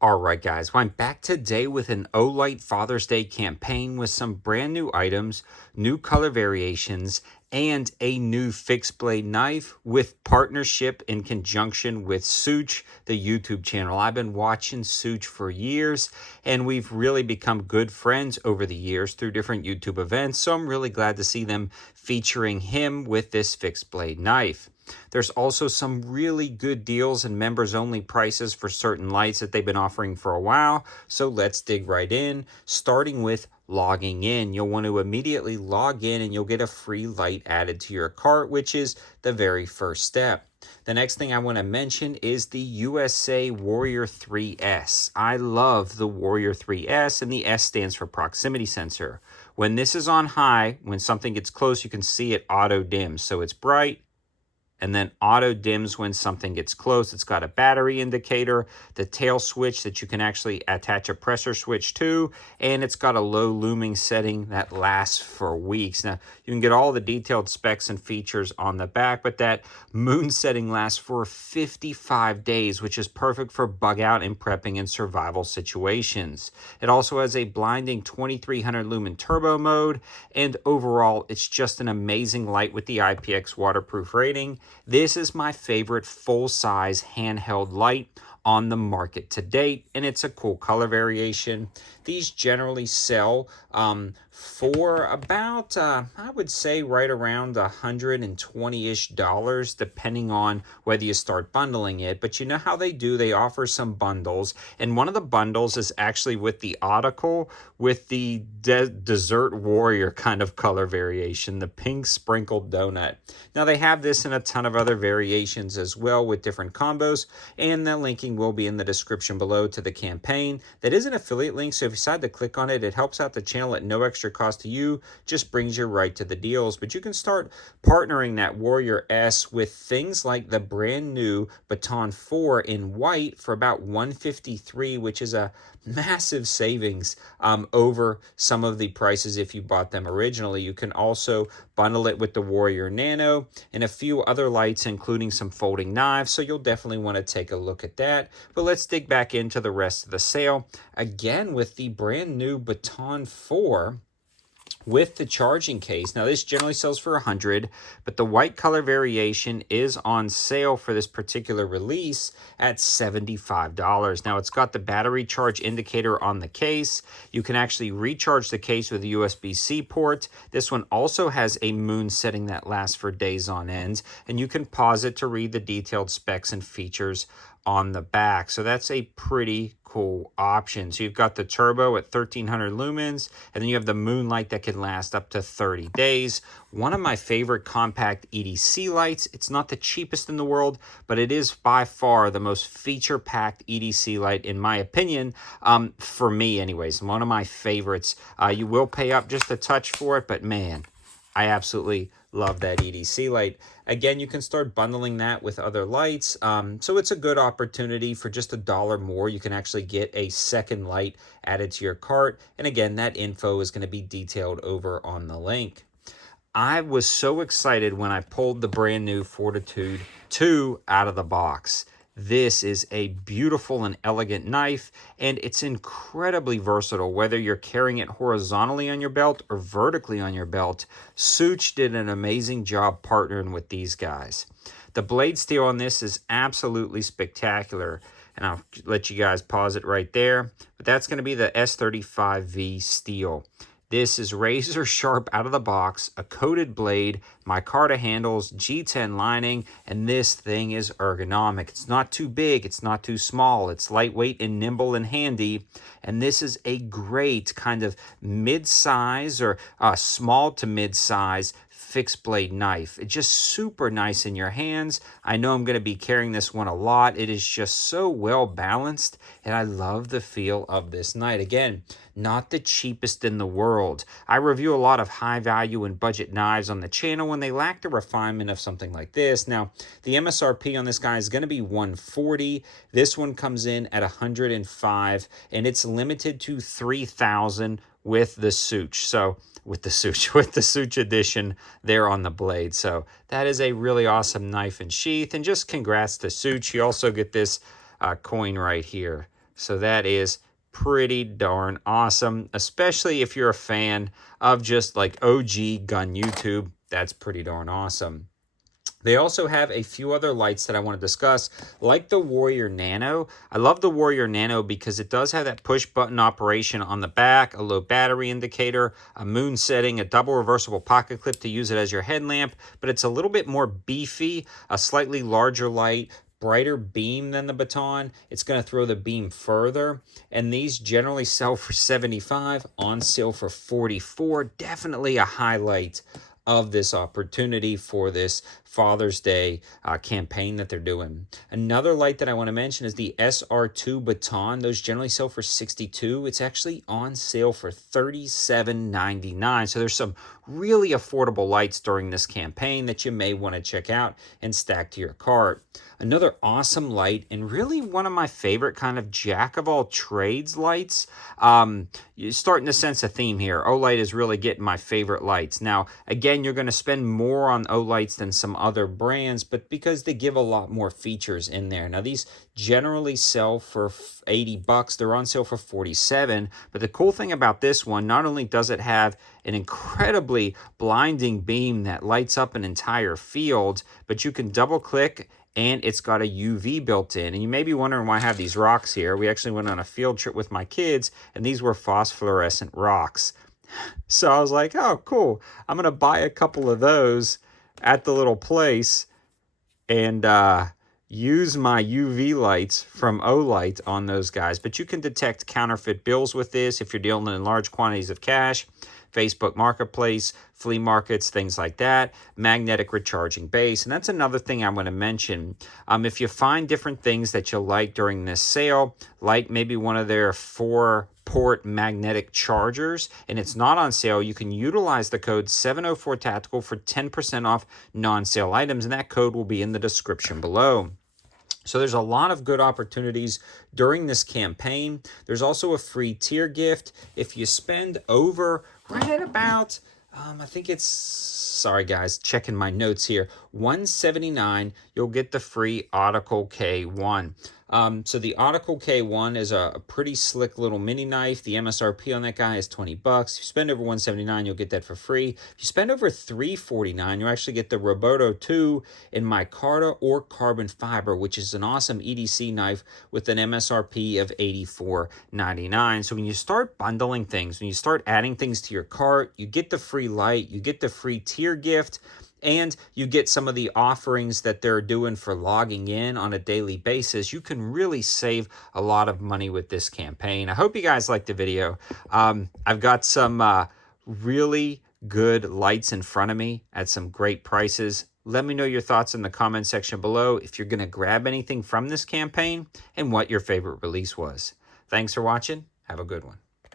All right, guys. Well, I'm back today with an Olight Father's Day campaign with some brand new items, new color variations, and a new fixed blade knife with partnership in conjunction with Such, the YouTube channel. I've been watching Such for years, and we've really become good friends over the years through different YouTube events. So I'm really glad to see them featuring him with this fixed blade knife. There's also some really good deals and members only prices for certain lights that they've been offering for a while. So let's dig right in, starting with logging in. You'll want to immediately log in and you'll get a free light added to your cart, which is the very first step. The next thing I want to mention is the USA Warrior 3S. I love the Warrior 3S, and the S stands for proximity sensor. When this is on high, when something gets close, you can see it auto dims. So it's bright, and then auto dims when something gets close. It's got a battery indicator, the tail switch that you can actually attach a pressure switch to, and it's got a low looming setting that lasts for weeks. Now, you can get all the detailed specs and features on the back, but that moon setting lasts for 55 days, which is perfect for bug out and prepping and survival situations. It also has a blinding 2300 lumen turbo mode, and overall, it's just an amazing light with the IPX waterproof rating. This is my favorite full-size handheld light on the market to date, and it's a cool color variation. These generally sell for about, I would say right around $120-ish, depending on whether you start bundling it. But you know how they do, they offer some bundles, and one of the bundles is actually with the Audicle with the Desert Warrior kind of color variation, the pink sprinkled donut. Now they have this in a ton of other variations as well with different combos, and the linking will be in the description below to the campaign. That is an affiliate link, so if you decide to click on it, it helps out the channel at no extra cost to you, just brings you right to the deals. But you can start partnering that Warrior S with things like the brand new Baton 4 in white for about $153, which is a massive savings over some of the prices if you bought them originally. You can also bundle it with the Warrior Nano and a few other lights, including some folding knives, so you'll definitely want to take a look at that. But let's dig back into the rest of the sale. Again, with the brand new Baton 4 with the charging case. Now this generally sells for $100, but the white color variation is on sale for this particular release at $75. Now it's got the battery charge indicator on the case. You can actually recharge the case with a USB-C port. This one also has a moon setting that lasts for days on end, and you can pause it to read the detailed specs and features on the back. So that's a pretty cool option. So you've got the turbo at 1300 lumens, and then you have the moonlight that can last up to 30 days. One of my favorite compact EDC lights. It's not the cheapest in the world, but it is by far the most feature-packed EDC light, in my opinion, for me anyways. One of my favorites. You will pay up just a touch for it, but man, I absolutely love that EDC light. Again, you can start bundling that with other lights. So it's a good opportunity. For just $1 more, you can actually get a second light added to your cart. And again, that info is going to be detailed over on the link. I was so excited when I pulled the brand new Fortitude 2 out of the box. This is a beautiful and elegant knife, and it's incredibly versatile, whether you're carrying it horizontally on your belt or vertically on your belt. Such did an amazing job partnering with these guys. The blade steel on this is absolutely spectacular, and I'll let you guys pause it right there. But that's going to be the S35V steel. This is razor sharp out of the box, a coated blade, micarta handles, G10 lining, and this thing is ergonomic. It's not too big, it's not too small, it's lightweight and nimble and handy, and this is a great kind of mid-size or small to mid-size fixed blade knife. It's just super nice in your hands. I know I'm going to be carrying this one a lot. It is just so well balanced, and I love the feel of this knife. Again, not the cheapest in the world. I review a lot of high value and budget knives on the channel when they lack the refinement of something like this. Now, the MSRP on this guy is going to be $140. This one comes in at $105, and it's limited to 3,000 with the Such. So with the Such edition there on the blade. So that is a really awesome knife and sheath, and just congrats to Such. You also get this coin right here. So that is pretty darn awesome, especially if you're a fan of just like OG gun YouTube. That's pretty darn awesome. They also have a few other lights that I want to discuss, like the Warrior Nano. I love the Warrior Nano because it does have that push button operation on the back, a low battery indicator, a moon setting, a double reversible pocket clip to use it as your headlamp, but it's a little bit more beefy, a slightly larger light, brighter beam than the Baton. It's going to throw the beam further, and these generally sell for $75, on sale for $44. Definitely a highlight of this opportunity for this Father's Day campaign that they're doing. Another light that I want to mention is the SR2 Baton. Those generally sell for $62. It's actually on sale for $37.99. So there's some really affordable lights during this campaign that you may want to check out and stack to your cart. Another awesome light, and really one of my favorite kind of jack of all trades lights. You're starting to sense a theme here. Olight is really getting my favorite lights. Now, again, you're going to spend more on Olights than some other brands, but because they give a lot more features in there. Now, these generally sell for $80. They're on sale for $47. But the cool thing about this one, not only does it have an incredibly blinding beam that lights up an entire field, but you can double click and it's got a UV built in. And you may be wondering why I have these rocks here. We actually went on a field trip with my kids, and these were phosphorescent rocks. So I was like, oh, cool. I'm going to buy a couple of those at the little place and use my UV lights from Olight on those guys. But you can detect counterfeit bills with this if you're dealing in large quantities of cash. Facebook Marketplace, flea markets, things like that, magnetic recharging base. And that's another thing I'm going to mention. If you find different things that you like during this sale, like maybe one of their 4-port magnetic chargers, and it's not on sale, you can utilize the code 704TACTICAL for 10% off non-sale items, and that code will be in the description below. So there's a lot of good opportunities during this campaign. There's also a free tier gift. If you spend over right at about, I think it's, sorry guys, checking my notes here, $179, you'll get the free Article K1. So the Article K1 is a pretty slick little mini knife. The MSRP on that guy is $20. If you spend over $179, you'll get that for free. If you spend over $349, you'll actually get the Roboto 2 in micarta or carbon fiber, which is an awesome EDC knife with an MSRP of $84.99. So when you start bundling things, when you start adding things to your cart, you get the free light, you get the free tier gift, and you get some of the offerings that they're doing for logging in on a daily basis. You can really save a lot of money with this campaign. I hope you guys liked the video. I've got some really good lights in front of me at some great prices. Let me know your thoughts in the comment section below if you're going to grab anything from this campaign and what your favorite release was. Thanks for watching. Have a good one.